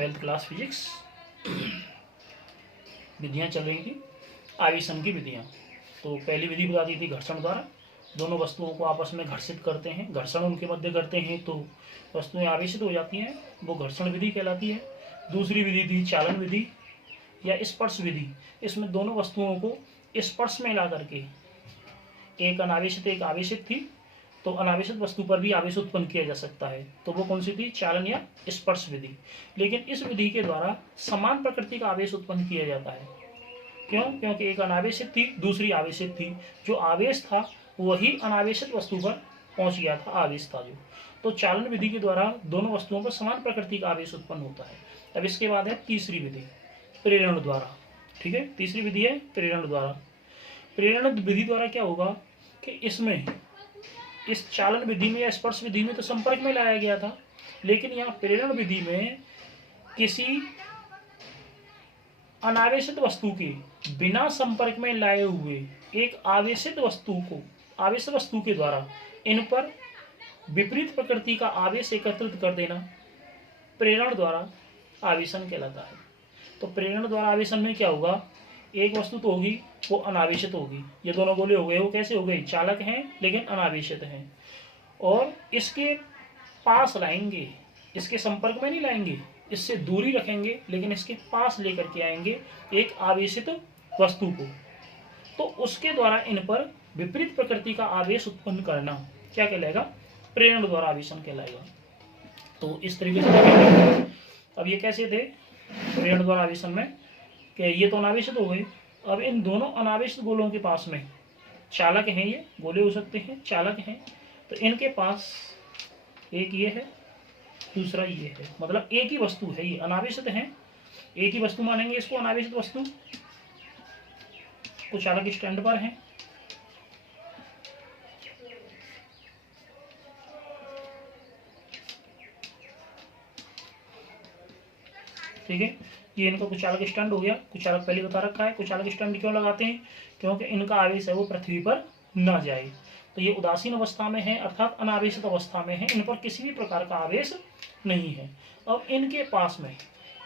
12th class physics विधियाँ चल रही थी, आवेशन की विधियाँ। तो पहली विधि बता दी थी घर्षण द्वारा, दोनों वस्तुओं को आपस में घर्षित करते हैं, घर्षण उनके मध्य करते हैं तो वस्तुएं आवेशित हो जाती हैं, वो घर्षण विधि कहलाती है। दूसरी विधि थी चालन विधि या स्पर्श विधि। इसमें दोनों वस्तुओं को स्पर्श में ला करके, एक अनावेशित एक आवेशित थी, तो अनावेशित वस्तु पर भी आवेश उत्पन्न किया जा सकता है, तो वो कौन सी थी? चालन या स्पर्श विधि। लेकिन इस विधि के द्वारा समान प्रकृति का आवेश उत्पन्न किया जाता है। क्यों? क्योंकि एक अनावेशित थी, दूसरी आवेशित थी। जो आवेश था वही अनावेशित वस्तु पर पहुंच गया था, आवेश था जो। तो चालन विधि के द्वारा दोनों वस्तुओं पर समान प्रकृति का आवेश उत्पन्न होता है। अब इसके बाद है तीसरी विधि, प्रेरण द्वारा। ठीक है, तीसरी विधि है प्रेरण द्वारा। प्रेरण विधि द्वारा क्या होगा कि इसमें, इस चालन विधि में या स्पर्श विधि में तो संपर्क में लाया गया था, लेकिन यहाँ प्रेरण विधि में किसी अनावेशित वस्तु के बिना संपर्क में लाए हुए एक आवेशित वस्तु को, आवेशित वस्तु के द्वारा इन पर विपरीत प्रकृति का आवेश एकत्रित कर देना प्रेरण द्वारा आवेशन कहलाता है। तो प्रेरण द्वारा आवेशन में क्या होगा? एक वस्तु तो होगी वो अनावेशित होगी, ये दोनों गोले हो गए, वो कैसे हो गए? चालक हैं लेकिन अनावेशित हैं, और इसके पास लाएंगे, इसके संपर्क में नहीं लाएंगे, इससे दूरी रखेंगे, लेकिन इसके पास लेकर के आएंगे एक आवेशित वस्तु को, तो उसके द्वारा इन पर विपरीत प्रकृति का आवेश उत्पन्न करना क्या कहलाएगा? प्रेरण द्वारा आवेशन कहलाएगा। तो इस तरीके से अब ये कैसे थे प्रेरण द्वारा आवेशन में कि ये तो अनावेशित हो गए, अब इन दोनों अनावेशित गोलों के पास में चालक हैं, ये गोले हो सकते हैं, चालक हैं, तो इनके पास एक ये है, दूसरा ये है, मतलब एक ही वस्तु है, ये अनावेशित हैं, एक ही वस्तु मानेंगे इसको, अनावेशित वस्तु को चालक स्टैंड पर हैं। ठीक है, ये इनका कुचालक स्टैंड हो गया। कुचालक पहले बता रखा है, कुचालक स्टैंड क्यों लगाते हैं? क्योंकि इनका आवेश है वो पृथ्वी पर न जाए। तो ये उदासीन अवस्था में है, अर्थात अनावेशित अवस्था में है, इन पर किसी भी प्रकार का आवेश नहीं है। अब इनके पास में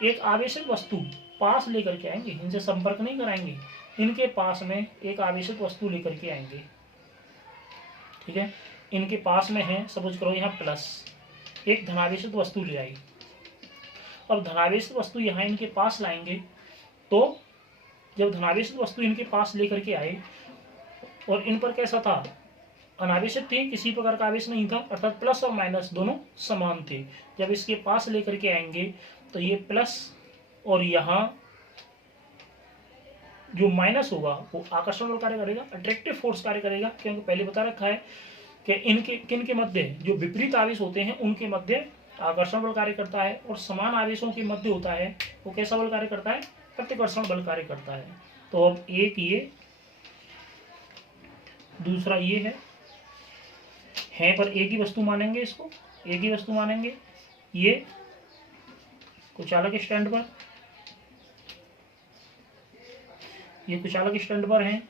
एक आवेशित वस्तु पास लेकर के आएंगे, इनसे संपर्क नहीं कराएंगे, इनके पास में एक आवेशित वस्तु लेकर के आएंगे। ठीक है, इनके पास में है, सपोज करो यहाँ प्लस, एक धनावेशित वस्तु ले आई। अब धनावेशित वस्तु यहाँ इनके पास लाएंगे, तो जब धनावेशित वस्तु इनके पास लेकर के आए और इन पर कैसा था? अनावेशित थी, किसी प्रकार का आवेश नहीं था, अर्थात प्लस और माइनस दोनों समान थे। जब इसके पास लेकर के आएंगे तो ये प्लस और यहाँ जो माइनस होगा वो आकर्षण बल कार्य करेगा, अट्रैक्टिव फोर्स कार्य करेगा, क्योंकि पहले बता रखा है कि इनके किन के मध्य जो विपरीत आवेश होते हैं उनके मध्य आकर्षण बल कार्य करता है, और समान आवेशों के मध्य होता है वो कैसा बल कार्य करता है? प्रतिकर्षण बल कार्य करता है। तो अब एक ये, दूसरा ये है पर एक ही वस्तु मानेंगे, इसको एक ही वस्तु मानेंगे। ये कुचालक स्टैंड पर, ये कुचालक स्टैंड पर हैं।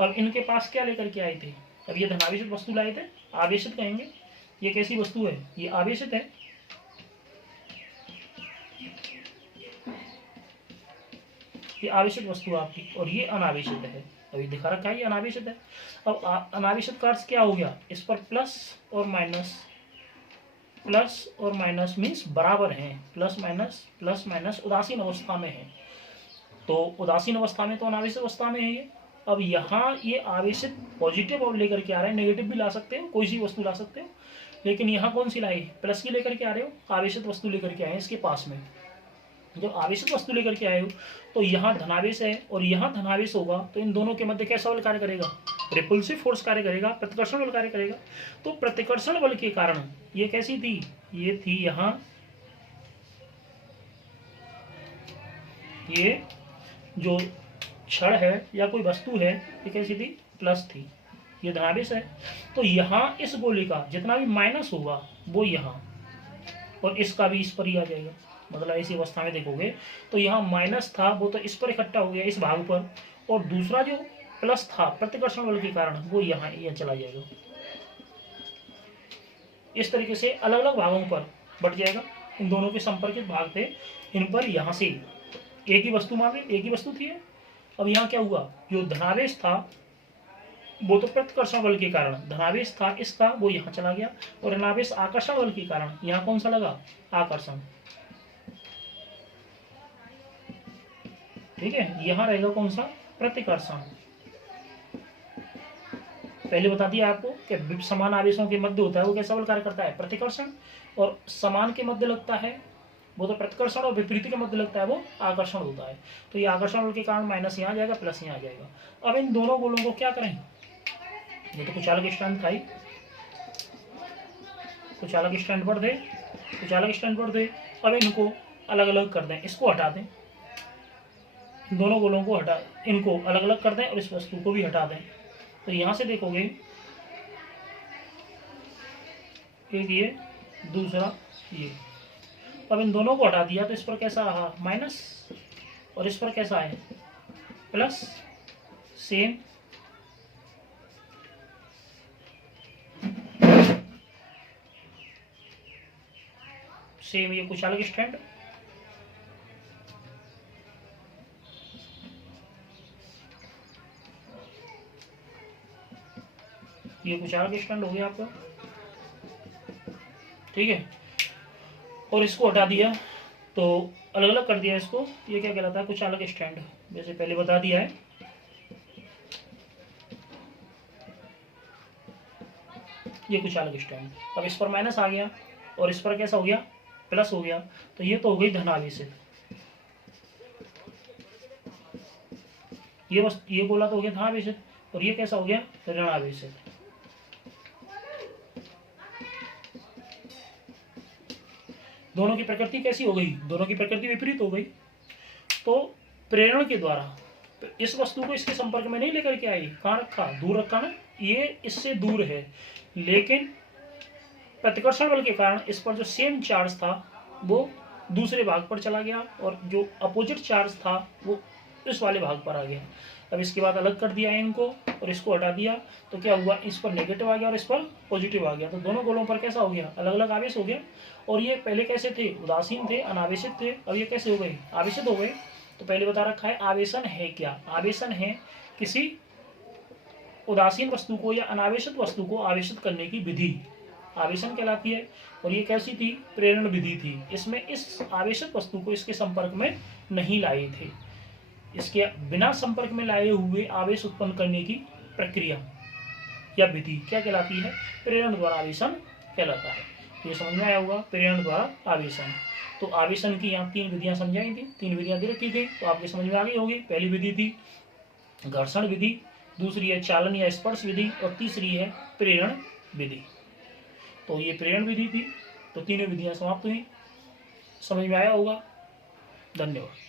अब इनके पास क्या लेकर के आए थे? अब ये धनावेशित वस्तु लाए थे, आवेशित कहेंगे। ये कैसी वस्तु है? ये आवेशित है, ये आवेशित वस्तु आपकी, और ये अनावेशित है। अभी दिखा रखा है ये अनावेशित है। अब अनावेशित का अर्थ क्या हो गया? इस पर प्लस और माइनस, प्लस और माइनस मीन्स बराबर हैं, प्लस माइनस उदासीन अवस्था में है। तो उदासीन अवस्था में तो अनावेशित अवस्था में है ये। अब यहाँ ये आवेशित पॉजिटिव और लेकर के आ रहे हैं, नेगेटिव भी ला सकते हो, कोई सी वस्तु ला सकते हो, लेकिन यहाँ कौन सी लाई? प्लस की लेकर के आ रहे हो, आवेशित वस्तु लेकर के आए हैं इसके पास में। जब आवेशित वस्तु लेकर के आए हो तो यहाँ धनावेश है और यहाँ धनावेश होगा, तो इन दोनों के मध्य कैसा बल कार्य करेगा? रिपल्सिव फोर्स कार्य करेगा, प्रतिकर्षण बल कार्य करेगा। तो प्रतिकर्षण बल के कारण ये कैसी थी? ये थी यहाँ, ये जो क्षण है या कोई वस्तु है ये कैसी थी? प्लस थी, ये धनावेश है। तो यहाँ इस गोले का जितना भी माइनस होगा वो यहाँ, और इसका भी इस पर ही आ जाएगा। मतलब ऐसी अवस्था में देखोगे तो यहाँ माइनस था वो तो इस पर इकट्ठा हो गया, इस भाग पर, और दूसरा जो प्लस था प्रतिकर्षण बल के कारण वो यहाँ चला जाएगा। इस तरीके से अलग अलग भागों पर बट जाएगा। इन दोनों के संपर्कित भाग थे, इन पर यहाँ से एक ही वस्तु मान एक ही वस्तु थी। अब यहाँ क्या हुआ, जो धनावेश था वो तो प्रतिकर्षण बल के कारण धनावेश था इसका, वो यहाँ चला गया, और ऋणावेश आकर्षण बल के कारण यहाँ कौन सा लगा, आकर्षण। ठीक है, यहाँ रहेगा कौन सा, प्रतिकर्षण। पहले बता दिया आपको कि समान आवेशों के मध्य होता है वो कैसा बल कार्य करता है, प्रतिकर्षण, और समान के मध्य लगता है वो तो प्रतिकर्षण, और विपरीत के मध्य लगता है वो आकर्षण होता है। तो ये आकर्षण बल के कारण माइनस यहाँ जाएगा, प्लस यहाँ जाएगा। अब इन दोनों गोलों को क्या करें, ये तो कुचालक स्टैंड था ही, कुचालक स्टैंड पर दे, कुचालक स्टैंड पर दे। अब इनको अलग अलग कर दें, इसको हटा दें, दोनों गोलों को हटा, इनको अलग अलग कर दें और इस वस्तु को भी हटा दें। तो यहां से देखोगे एक ये, दूसरा ये। अब इन दोनों को हटा दिया तो इस पर कैसा रहा, माइनस, और इस पर कैसा है, प्लस, सेम। सेम ये कुचालक स्टैंड, ये कुचालक स्टैंड हो गया आपका। ठीक है, और इसको हटा दिया तो अलग अलग कर दिया इसको, ये क्या कहलाता है, कुचालक स्टैंड, जैसे पहले बता दिया है। ये कुचालक स्टैंड। अब इस पर माइनस आ गया और इस पर कैसा हो गया, प्लस हो गया, तो ये तो हो गई धनावेशित। ये गोला तो हो गया धनावेशित, और ये कैसा हो गया, ऋणावेशित। दोनों की प्रकृति कैसी हो गई, दोनों की प्रकृति विपरीत हो गई। तो प्रेरण के द्वारा इस वस्तु को इसके संपर्क में नहीं लेकर के आई, कहाँ रखा, दूर रखा ना, ये इससे दूर है, लेकिन प्रतिकर्षण बल के कारण इस पर जो सेम चार्ज था वो दूसरे भाग पर चला गया, और जो अपोजिट चार्ज था वो इस वाले भाग पर आ गया। अब इसके बाद अलग कर दिया है इनको और इसको हटा दिया, तो क्या हुआ, इस पर नेगेटिव आ गया और इस पर पॉजिटिव आ गया। तो दोनों गोलों पर कैसा हो गया, अलग अलग आवेश हो गया। और ये पहले कैसे थे, उदासीन थे, अनावेशित थे, अब ये कैसे हो गए, आवेशित हो गए। तो पहले बता रखा है आवेशन है क्या, आवेशन है किसी उदासीन वस्तु को या अनावेशित वस्तु को आवेशित करने की विधि, आवेशन कहलाती है। और ये कैसी थी, प्रेरण विधि थी। इसमें इस आवेशित वस्तु को इसके संपर्क में नहीं लाए थे, इसके बिना संपर्क में लाए हुए आवेश उत्पन्न करने की प्रक्रिया या विधि क्या कहलाती है, प्रेरण द्वारा आवेशन कहलाता है। ये समझ में आया होगा, प्रेरण द्वारा आवेशन। तो आवेशन की यहाँ 3 विधियां समझाई थी, 3 विधियां दे रखी थी, तो आपके समझ में आ गई होगी। पहली विधि थी घर्षण विधि, दूसरी है चालन या स्पर्श विधि, और तीसरी है प्रेरण विधि। तो ये प्रेरण विधि थी, तो तीनों विधियां समाप्त हुई। समझ में आया होगा। धन्यवाद।